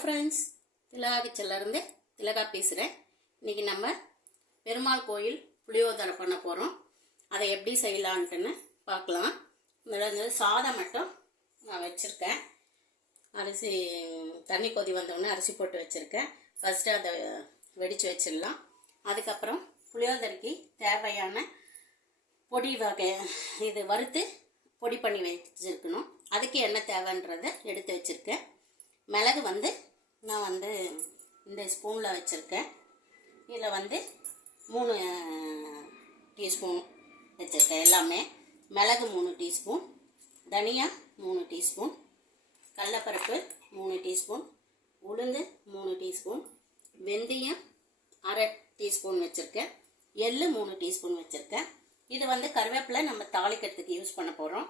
Friends, திலகா கிச்சன்லேருந்து திலகா பேசுகிறேன். இன்றைக்கி நம்ம பெருமாள் கோயில் புளியோதரை பண்ண போகிறோம். அதை எப்படி செய்யலான்ட்டுன்னு பார்க்கலாம். முதல்ல சாதம் மட்டும் நான் வச்சுருக்கேன். அரிசி தண்ணி கொதி வந்தோடனே அரிசி போட்டு வச்சுருக்கேன். ஃபஸ்ட்டு அதை வெடித்து வச்சிடலாம். அதுக்கப்புறம் புளியோதரைக்கு தேவையான பொடி வகை இது வறுத்து பொடி பண்ணி வச்சுருக்கணும். அதுக்கு என்ன தேவைன்றதை எடுத்து வச்சுருக்கேன். மிளகு நான் இந்த ஸ்பூனில் வச்சுருக்கேன். இதில் 3 டீஸ்பூன் வச்சுருக்கேன். எல்லாமே மிளகு 3 டீஸ்பூன், தனியா 3 டீஸ்பூன், கடலைப்பருப்பு 3 டீஸ்பூன், உளுந்து 3 டீஸ்பூன், வெந்தயம் 1/2 டீஸ்பூன் வச்சுருக்கேன், எள்ளு 3 டீஸ்பூன் வச்சுருக்கேன். இது கருவேப்பிலை நம்ம தாளிக்கிறதுக்கு யூஸ் பண்ண போகிறோம்.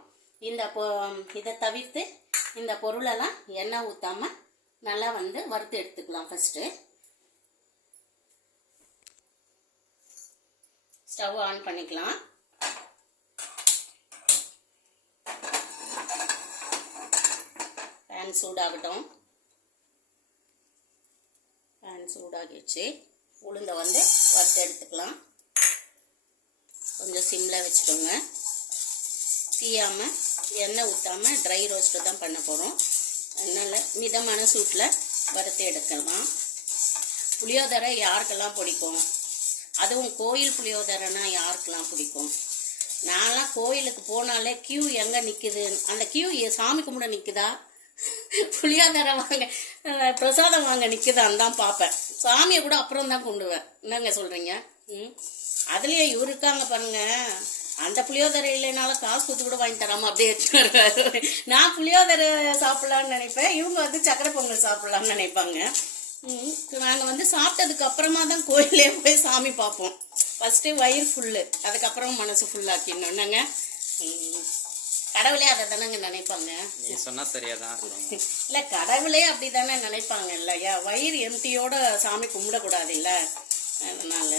இதை தவிர்த்து இந்த பொருளெல்லாம் எண்ணெய் ஊற்றாமல் நல்லா வறுத்து எடுத்துக்கலாம். ஃபஸ்ட்டு ஸ்டவ் ஆன் பண்ணிக்கலாம். பேன் சூடாகட்டும். பேன் சூடாகிடுச்சு. உளுந்தை வறுத்து எடுத்துக்கலாம். கொஞ்சம் சிம்மில் வச்சுக்கோங்க. தீயாமல் எண்ணெய் ஊற்றாமல் ட்ரை ரோஸ்ட்டு தான் பண்ண போகிறோம். அதனால் மிதமான சூட்டில் வறுத்து எடுக்கலாம். புளியோதரை யாருக்கெல்லாம் பிடிக்கும்? அதுவும் கோயில் புளியோதரைனா யாருக்கெல்லாம் பிடிக்கும்? நான்லாம் கோயிலுக்கு போனாலே கியூ எங்கே நிற்குது, அந்த கியூ சாமி கும்பிட நிற்குதா, புளியோதரை வாங்க பிரசாதம் வாங்க நிற்குதான்னு தான் பார்ப்பேன். சாமியை கூட அப்புறம் தான் கும்பிடுவேன். என்னங்க சொல்கிறீங்க? அதுலேயே இவர் இருக்காங்க பாருங்க, அந்த புளியோதரை இல்லைனாலும் காசு கொடுத்து கூட வாங்கி தராமல் அப்படியே எடுத்துருவாரு. நான் புளியோதரை சாப்பிட்லான்னு நினைப்பேன், இவங்க சக்கரை பொங்கல் சாப்பிட்லான்னு நினைப்பாங்க. நாங்கள் சாப்பிட்டதுக்கு அப்புறமா தான் கோயிலே போய் சாமி பார்ப்போம். ஃபஸ்ட்டு வயிறு ஃபுல்லு, அதுக்கப்புறம் மனசு ஃபுல்லாக்கிடணும். என்னங்க, கடவுளே அதை தானேங்க நினைப்பாங்க. நீ சொன்னா சரியாதான். இல்லை, கடவுளே அப்படி தானே நினைப்பாங்க இல்லையா? வயிறு எம்டியோட சாமி கும்பிடக்கூடாது இல்லை? அதனால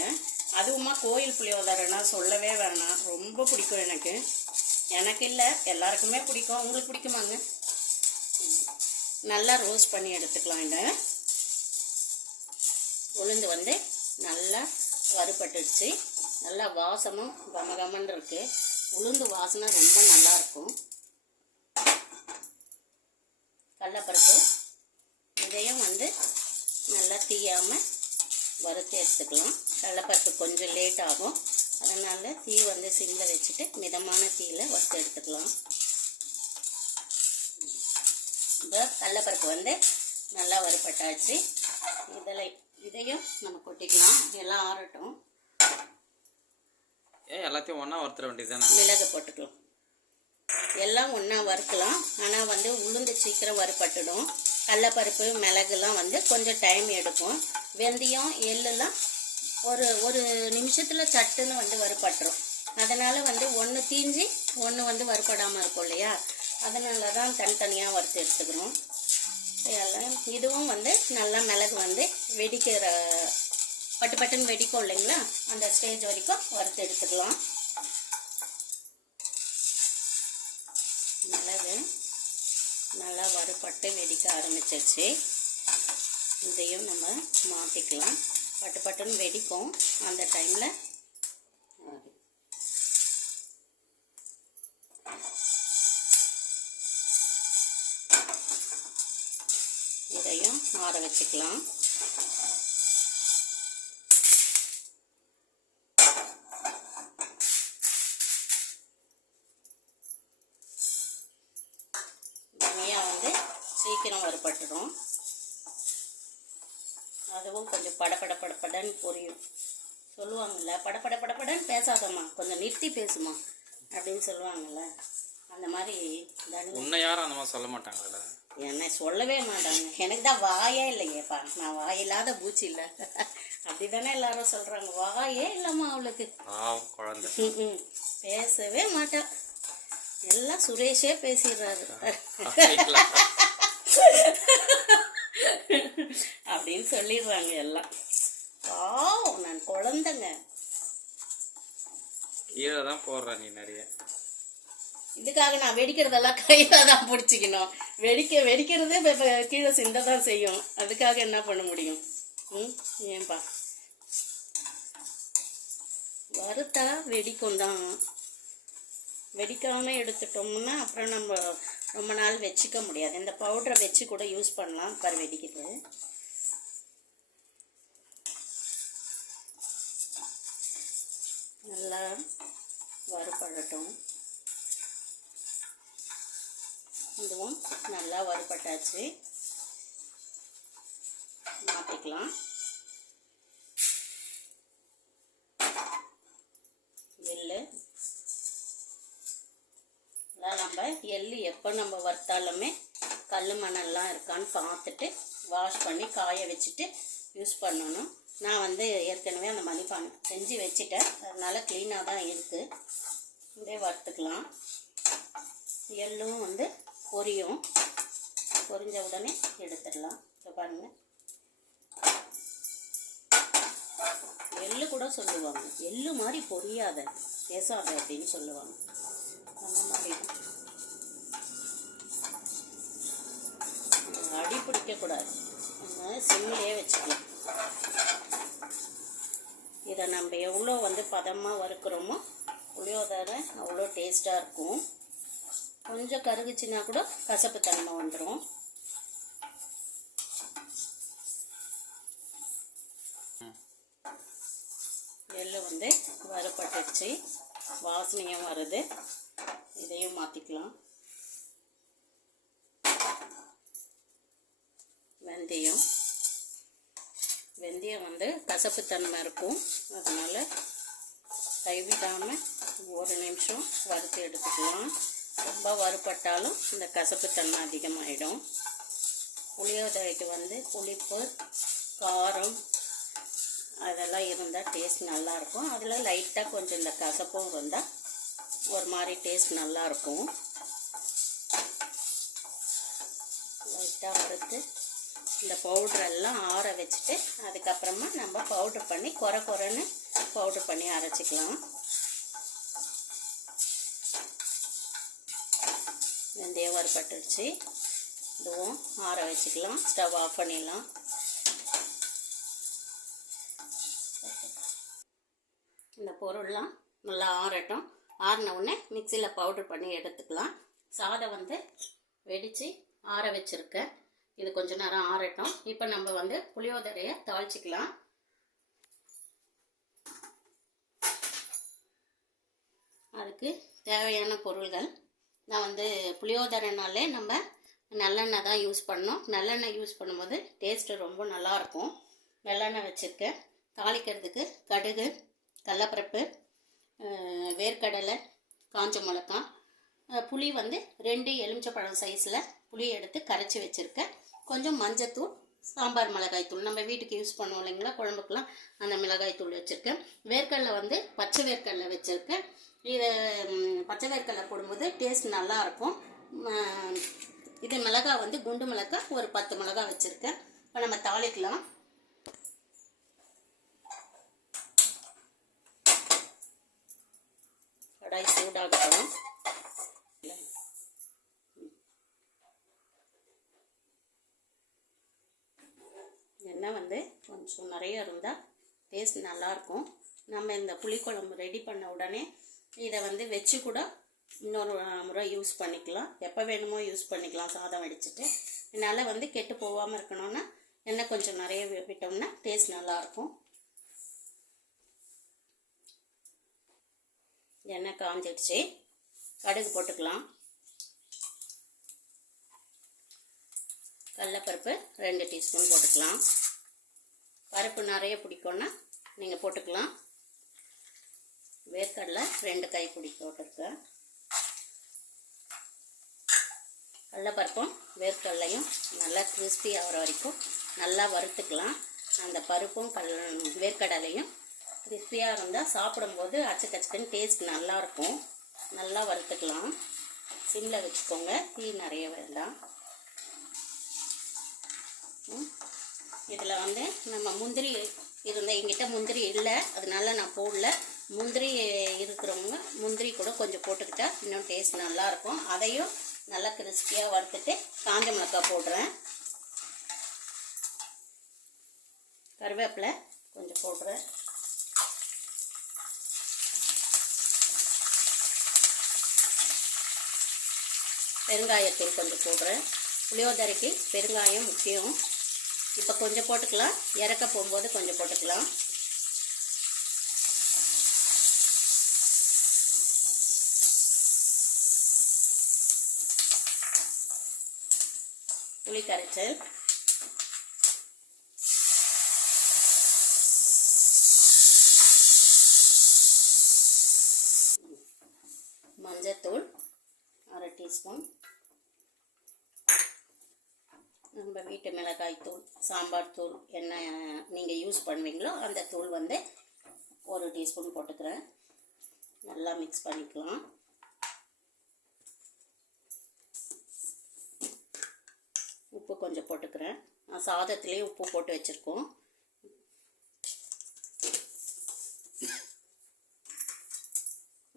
அதுவுமா கோயில் புளியோதரைனா சொல்லவே வேணாம். ரொம்ப பிடிக்கும் எனக்கு. எனக்கு இல்லை, எல்லாருக்குமே பிடிக்கும். உங்களுக்கு பிடிக்குமாங்க? நல்லா ரோஸ்ட் பண்ணி எடுத்துக்கலாம். இந்த உளுந்து நல்லா வறுபட்டுடுச்சு. நல்லா வாசமும் கமகமன்னு இருக்குது. உளுந்து வாசனை ரொம்ப நல்லாயிருக்கும். கடலைப்பருப்பு இதையும் நல்லா தீயாமல் வறுத்து எடுத்துக்கலாம். கடலைப்பருப்பு கொஞ்சம் லேட் ஆகும். அதனால் தீ சிம்மில் வச்சுட்டு மிதமான தீயில் வறுத்து எடுத்துக்கலாம். இப்போ கடலைப்பருப்பு நல்லா வறுப்பட்டாச்சு. இதையும் நம்ம கொட்டிக்கலாம். எல்லாம் ஆறட்டும். எல்லாத்தையும் ஒன்றா வறுத்துற வேண்டியதுதானே? மிளகு போட்டுக்கலாம். எல்லாம் ஒன்றா வறுக்கலாம். ஆனால் உளுந்து சீக்கிரம் வறுப்பட்டுடும். கடலைப்பருப்பு மிளகுலாம் கொஞ்சம் டைம் எடுக்கும். வெந்தயம் எள்ளுலாம் ஒரு நிமிஷத்தில் சட்டுன்னு வறுப்பட்டுரும். அதனால் ஒன்று தீஞ்சி ஒன்று வறுப்படாமல் இருக்கும் இல்லையா? அதனால தான் தனித்தனியாக வறுத்து எடுத்துக்கிறோம். எல்லாம் இதுவும் நல்லா மிளகு வெடிக்கிற பட்டு பட்டுன்னு வெடிக்கும் இல்லைங்களா? அந்த ஸ்டேஜ் வரைக்கும் வறுத்து எடுத்துக்கலாம். மிளகு நல்லா வறுப்பட்டு வெடிக்க ஆரம்பிச்சிருச்சு. இதையும் நம்ம மாற்றிக்கலாம். பட்டு பட்டுன்னு வெடிக்கும். அந்த டைமில் இதையும் ஆற வச்சுக்கலாம். சீக்கிரம் வறுப்பட்டுடும். அதுவும் கொஞ்சம் படப்படன்னு பொரியும். சொல்லுவாங்கள்ல, படப்படன்னு பேசாதம்மா, கொஞ்சம் நிறுத்தி பேசுமா அப்படின்னு சொல்லுவாங்கள்ல. அந்த மாதிரி உன்னை யாரும் அந்த மாதிரி சொல்ல மாட்டாங்கல்ல? என்னை சொல்லவே மாட்டாங்க. எனக்கு தான் வாயே இல்லையேப்பா. நான் வாயில்லாத பூச்சி இல்லை. அப்படி தானே எல்லாரும் சொல்கிறாங்க. வாயே இல்லைம்மா அவளுக்கு. குழந்தை பேசவே மாட்டா. எல்லாம் சுரேஷே பேசிடுறாரு அப்படின்னு சொல்லிடுறாங்க எல்லாம். நான் குழந்தைங்க. கீழே தான் போடுற நீ நிறைய. இதுக்காக நான் வெடிக்கிறதெல்லாம் கையில் தான் பிடிச்சிக்கணும். வெடிக்கிறது இப்போ கீழே சிந்த தான் செய்யும். அதுக்காக என்ன பண்ண முடியும்? ஏன்பா வறுத்தா வெடிக்கும் தான். வெடிக்காமல் எடுத்துட்டோம்னா அப்புறம் நம்ம ரொம்ப நாள் வச்சுக்க முடியாது. இந்த பவுடரை வச்சு கூட யூஸ் பண்ணலாம். பாரு வெடிக்கிறது. நல்லா வறுபடட்டும். இதுவும் நல்லா வறுபட்டாச்சு. மாற்றிக்கலாம். எள்ளு நம்ம எள்ளு எப்போ நம்ம வறுத்தாலுமே கல் மணல்லாம் இருக்கான்னு பார்த்துட்டு வாஷ் பண்ணி காய வச்சுட்டு யூஸ் பண்ணணும். நான் வந்து ஏற்கனவே அந்த மாதிரி செஞ்சு வச்சுட்டேன். அதனால் க்ளீனாக தான் இருக்குது. இதே வறுத்துக்கலாம். எள்ளும் வந்து பொரியும். பொரிஞ்ச உடனே எடுத்துடலாம். இப்போ பாருங்கள், எள்ளு கூட சொல்லுவாங்க எள்ளு மாதிரி பொரியாத பேசாத அப்படின்னு சொல்லுவாங்க. அந்த மாதிரி அடி பிடிக்கக்கூடாது. அதனால சிம்மிலே வச்சுக்கலாம். இதை நம்ம எவ்வளோ வந்து பதமாக வறுக்கிறோமோ புளியோதரை அவ்வளோ டேஸ்ட்டாக இருக்கும். கொஞ்சம் கருகுச்சுன்னா கூட கசப்பு தன்மை வந்துடும். எள்ளு வந்து வறுபட்டுச்சு, வாசனையும் வருது. இதையும் மாற்றிக்கலாம். வெந்தயம் வந்து கசப்புத்தன்மை இருக்கும். அதனால் கைவிடாமல் ஒரு நிமிஷம் வறுத்து எடுத்துக்கலாம். ரொம்ப வறுபட்டாலும் இந்த கசப்புத்தன்மை அதிகமாகிடும். புளியோதரைக்கு வந்து புளிப்பு, காரம் அதெல்லாம் இருந்தால் டேஸ்ட் நல்லாயிருக்கும். அதில் லைட்டாக கொஞ்சம் இந்த கசப்பும் இருந்தால் ஒரு மாதிரி டேஸ்ட் நல்லாயிருக்கும். லைட்டாக வறுத்து இந்த பவுட்ரெல்லாம் ஆற வச்சுட்டு அதுக்கப்புறமா நம்ம பவுட்ரு பண்ணி குறைன்னு பவுட்ரு பண்ணி அரைச்சிக்கலாம். வெந்தயம் வறுபட்டுருச்சு. இதுவும் ஆற வச்சுக்கலாம். ஸ்டவ் ஆஃப் பண்ணிடலாம். இந்த பொருள்லாம் நல்லா ஆறட்டும். ஆறின உடனே மிக்சியில் பவுட்ரு பண்ணி எடுத்துக்கலாம். சாதம் வந்து வெடித்து ஆற வச்சுருக்கேன். இது கொஞ்ச நேரம் ஆறட்டும். இப்போ நம்ம வந்து புளியோதரையை தாளிச்சிக்கலாம். அதுக்கு தேவையான பொருள்கள் நான் வந்து புளியோதரைனாலே நம்ம நல்லெண்ணெய் தான் யூஸ் பண்ணோம். நல்லெண்ணெய் யூஸ் பண்ணும்போது டேஸ்ட்டு ரொம்ப நல்லாயிருக்கும். நல்லெண்ணெய் வச்சுருக்கேன். தாளிக்கிறதுக்கு கடுகு, கடலப்பருப்பு, வேர்க்கடலை, காஞ்ச மிளகாய், புளி வந்து 2 எலுமிச்சப்பழம் சைஸில் புளி எடுத்து கரைச்சி வச்சுருக்கேன். கொஞ்சம் மஞ்சத்தூள், சாம்பார் மிளகாய் தூள் நம்ம வீட்டுக்கு யூஸ் பண்ணுவோம் இல்லைங்களா, குழம்புக்கெலாம், அந்த மிளகாய் தூள் வச்சுருக்கேன். வேர்க்கடலை வந்து பச்சை வேர்க்கடலை வச்சுருக்கேன். இதை பச்சை வேர்க்கடலை போடும்போது டேஸ்ட் நல்லாயிருக்கும். இது மிளகாய் வந்து குண்டு மிளகாய் ஒரு 10 மிளகாய் வச்சுருக்கேன். இப்போ நம்ம தாளிக்கலாம். கடாய் சூடாகட்டும். எண்ணெய் வந்து கொஞ்சம் நிறைய இருந்தால் டேஸ்ட் நல்லாயிருக்கும். நம்ம இந்த புளிக்குழம்பு ரெடி பண்ண உடனே இதை வந்து வச்சு கூட இன்னொரு முறை யூஸ் பண்ணிக்கலாம். எப்போ வேணுமோ யூஸ் பண்ணிக்கலாம். சாதம் வடிச்சிட்டு என்னால் வந்து கெட்டு போகாமல் இருக்கணும்னா எண்ணெய் கொஞ்சம் நிறைய விட்டோம்னா டேஸ்ட் நல்லாயிருக்கும். எண்ணெய் காஞ்சிடுச்சு. கடுகு போட்டுக்கலாம். கடலப்பருப்பு 2 டீஸ்பூன் போட்டுக்கலாம். பருப்பு நிறைய பிடிக்கும்னா நீங்கள் போட்டுக்கலாம். வேர்க்கடலை 2 கைப்பிடி போட்டிருக்கேன். கடலப்பருப்பும் வேர்க்கடலையும் நல்லா கிறிஸ்பி ஆகிற வரைக்கும் நல்லா வறுத்துக்கலாம். அந்த பருப்பும் வேர்க்கடலையும் கிறிஸ்பியாக இருந்தால் சாப்பிடும்போது அச்சக்கச்சுக்குன்னு டேஸ்ட் நல்லாயிருக்கும். நல்லா வறுத்துக்கலாம். சிம்மில் வச்சுக்கோங்க. தீ நிறைய வேண்டாம். இதில் வந்து நம்ம முந்திரி இருந்தால் எங்கிட்ட முந்திரி இல்லை, அதனால நான் போடல. முந்திரி இருக்கிறவங்க முந்திரி கூட கொஞ்சம் போட்டுக்கிட்டா இன்னும் டேஸ்ட் நல்லாயிருக்கும். அதையும் நல்லா கிறிஸ்பியாக வறுத்துட்டு காஞ்ச மிளகாய் போடுறேன். கருவேப்பிலை கொஞ்சம் போடுறேன். பெருங்காயத்தூள் கொஞ்சம் போடுறேன். புளியோதரைக்கு பெருங்காயம் முக்கியம். இப்போ கொஞ்சம் போட்டுக்கலாம், இறக்க போகும்போது கொஞ்சம் போட்டுக்கலாம். புளி கரைச்சல், மஞ்சத்தூள் 1/2 டீஸ்பூன், நம்ம வீட்டு மிளகாய் தூள், சாம்பார் தூள் என்ன நீங்கள் யூஸ் பண்ணுவீங்களோ அந்த தூள் வந்து 1 டீஸ்பூன் போட்டுக்கிறேன். நல்லா மிக்ஸ் பண்ணிக்கலாம். உப்பு கொஞ்சம் போட்டுக்கிறேன். நான் சாதத்துலேயே உப்பு போட்டு வச்சுருக்கோம்.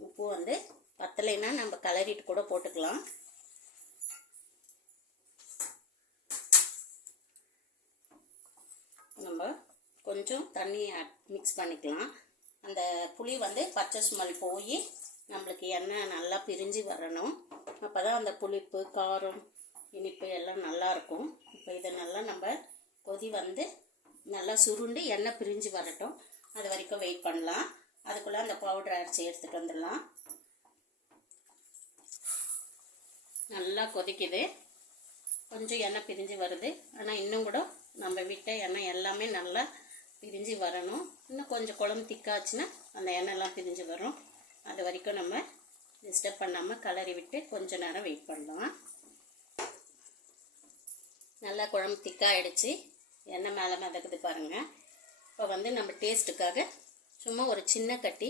உப்பு வந்து பத்தலைன்னா நம்ம கலரிட்டு கூட போட்டுக்கலாம். நம்ம கொஞ்சம் தண்ணி மிக்ஸ் பண்ணிக்கலாம். அந்த புளி வந்து பச்சை ஸ்மெல் போய் நம்மளுக்கு எண்ணெய் நல்லா பிரிஞ்சு வரணும். அப்போ தான் அந்த புளிப்பு, காரம், இனிப்பு எல்லாம் நல்லாயிருக்கும். இப்போ இதை நல்லா நம்ம கொதி வந்து நல்லா சுருண்டு எண்ணெய் பிரிஞ்சு வரட்டும். அது வரைக்கும் வெயிட் பண்ணலாம். அதுக்குள்ளே அந்த பவுடரை அரைச்சி எடுத்துகிட்டு வந்துடலாம். நல்லா கொதிக்குது, கொஞ்சம் எண்ணெய் பிரிஞ்சு வருது. ஆனால் இன்னும் கூட நம்ம விட்ட எண்ணெய் எல்லாமே நல்லா பிரிஞ்சு வரணும். இன்னும் கொஞ்சம் குழம்பு திக்காச்சுன்னா அந்த எண்ணெய்லாம் பிரிஞ்சு வரும். அது வரைக்கும் நம்ம டிஸ்டர்ப் பண்ணாமல் கலரி விட்டு கொஞ்ச நேரம் வெயிட் பண்ணலாம். நல்லா குழம்பு திக்காகிடுச்சு, எண்ணெய் மேலே மிதக்குது பாருங்கள். இப்போ வந்து நம்ம டேஸ்ட்டுக்காக சும்மா ஒரு சின்ன கட்டி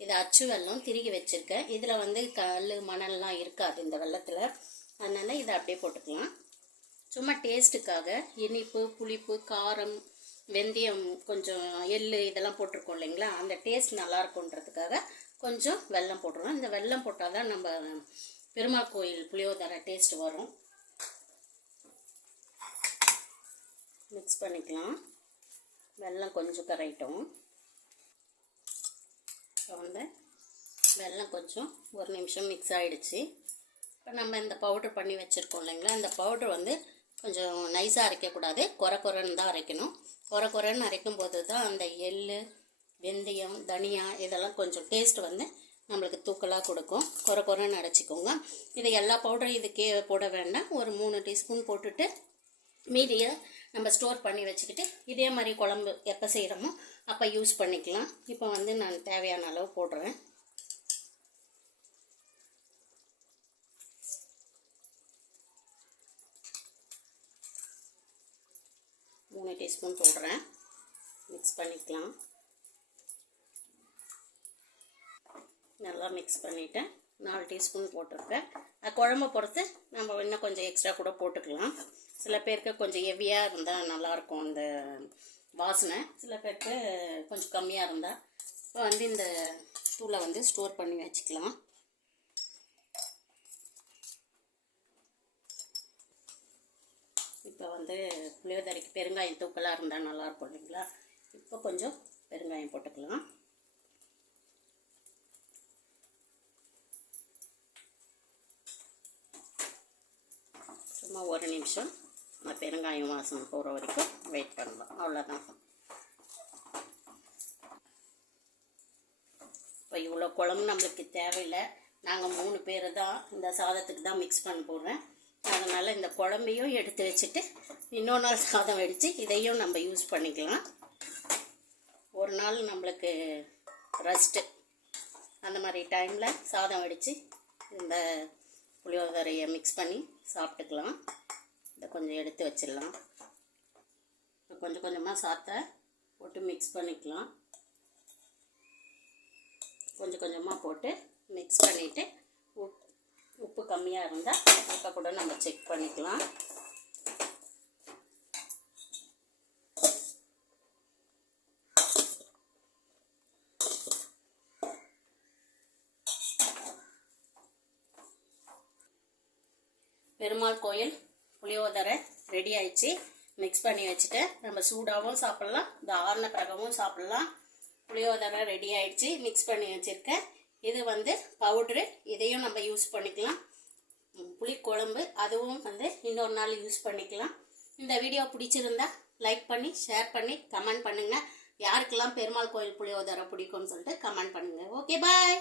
இது அச்சு வெல்லம் திருகி வச்சுருக்கேன். இதில் வந்து கல் மணல்லாம் இருக்காது இந்த வெல்லத்தில், அதனால் இதை அப்படியே போட்டுக்கலாம். சும்மா டேஸ்ட்டுக்காக இனிப்பு, புளிப்பு, காரம், வெந்தயம், கொஞ்சம் எள்ளு இதெல்லாம் போட்டிருக்கோம் இல்லைங்களா, அந்த டேஸ்ட் நல்லாயிருக்குன்றதுக்காக கொஞ்சம் வெல்லம் போட்டுருவோம். இந்த வெல்லம் போட்டால் தான் நம்ம பெருமாள் கோயில் புளியோதரை டேஸ்ட் வரும். மிக்ஸ் பண்ணிக்கலாம். வெல்லம் கொஞ்சம் கரையிட்டோம். இப்போ வந்து வெல்லம் கொஞ்சம் 1 நிமிஷம் மிக்ஸ் ஆகிடுச்சு. இப்போ நம்ம இந்த பவுடர் பண்ணி வச்சுருக்கோம் இல்லைங்களா, இந்த பவுடர் வந்து கொஞ்சம் நைஸாக அரைக்கக்கூடாது, குறைன்னு தான் அரைக்கணும். குறைன்னு அரைக்கும் போது தான் அந்த எள், வெந்தயம், தனியா இதெல்லாம் கொஞ்சம் டேஸ்ட் வந்து நம்மளுக்கு தூக்கலாக கொடுக்கும். குறைன்னு அரைச்சிக்கோங்க. இதை எல்லா பவுடரும் இதுக்கே போட வேண்டாம். ஒரு 3 டீஸ்பூன் போட்டுட்டு மீதியை நம்ம ஸ்டோர் பண்ணி வச்சுக்கிட்டு இதே மாதிரி குழம்பு எப்போ செய்கிறோமோ அப்போ யூஸ் பண்ணிக்கலாம். இப்போ வந்து நான் தேவையான அளவு போடுறேன். 3 டீஸ்பூன் போடுறேன். மிக்ஸ் பண்ணிக்கலாம். நல்லா மிக்ஸ் பண்ணிவிட்டேன். 4 டீஸ்பூன் போட்டிருக்கேன். குழம்பை பொறுத்து நம்ம இன்னும் கொஞ்சம் எக்ஸ்ட்ரா கூட போட்டுக்கலாம். சில பேருக்கு கொஞ்சம் ஹெவியாக இருந்தால் நல்லாயிருக்கும் அந்த வாசனை, சில பேருக்கு கொஞ்சம் கம்மியாக இருந்தால். இப்போ வந்து இந்த தூளை வந்து ஸ்டோர் பண்ணி வச்சுக்கலாம். இப்போ வந்து புளியோதரைக்கு பெருங்காயம் தூக்கலாக இருந்தால் நல்லாயிருக்கும் இல்லைங்களா. இப்போ கொஞ்சம் பெருங்காயம் போட்டுக்கலாம். சும்மா 1 நிமிஷம் அந்த பெருங்காயம் வாசனை போகிற வரைக்கும் வெயிட் பண்ணலாம். அவ்வளோதான். இப்போ இவ்வளோ குழம்பு நம்மளுக்கு தேவையில்லை. நாங்கள் 3 பேர் தான், இந்த சாதத்துக்கு தான் மிக்ஸ் பண்ண போடுறேன். அதனால் இந்த குழம்பையும் எடுத்து வச்சுட்டு இன்னொரு நாள் சாதம் வடித்து இதையும் நம்ம யூஸ் பண்ணிக்கலாம். ஒரு நாள் நம்மளுக்கு ரெஸ்ட்டு, அந்த மாதிரி டைமில் சாதம் வடித்து இந்த புளியோதரையை மிக்ஸ் பண்ணி சாப்பிட்டுக்கலாம். இதை கொஞ்சம் எடுத்து வச்சிடலாம். கொஞ்சம் கொஞ்சமாக சாத்தை போட்டு மிக்ஸ் பண்ணிக்கலாம். கொஞ்சம் கொஞ்சமாக போட்டு மிக்ஸ் பண்ணிவிட்டு உப்பு கம்மியாக இருந்தால் அப்போ கூட நம்ம செக் பண்ணிக்கலாம். பெருமாள் கோயில் புளியோதரை ரெடி ஆயிடுச்சு. மிக்ஸ் பண்ணி வச்சுட்டேன். நம்ம சூடாகவும் சாப்பிட்லாம், இந்த ஆறுன பிறகவும் சாப்பிட்லாம். புளியோதரை ரெடி ஆயிடுச்சு. மிக்ஸ் பண்ணி வச்சுருக்கேன். இது வந்து பவுட்ரு, இதையும் நம்ம யூஸ் பண்ணிக்கலாம். புளிக்குழம்பு அதுவும் வந்து இன்னொரு நாள் யூஸ் பண்ணிக்கலாம். இந்த வீடியோ பிடிச்சிருந்தா லைக் பண்ணி ஷேர் பண்ணி கமெண்ட் பண்ணுங்கள். யாருக்கெல்லாம் பெருமாள் கோயில் புளியோதரை பிடிக்கும்னு சொல்லிட்டு கமெண்ட் பண்ணுங்கள். ஓகே, பாய்.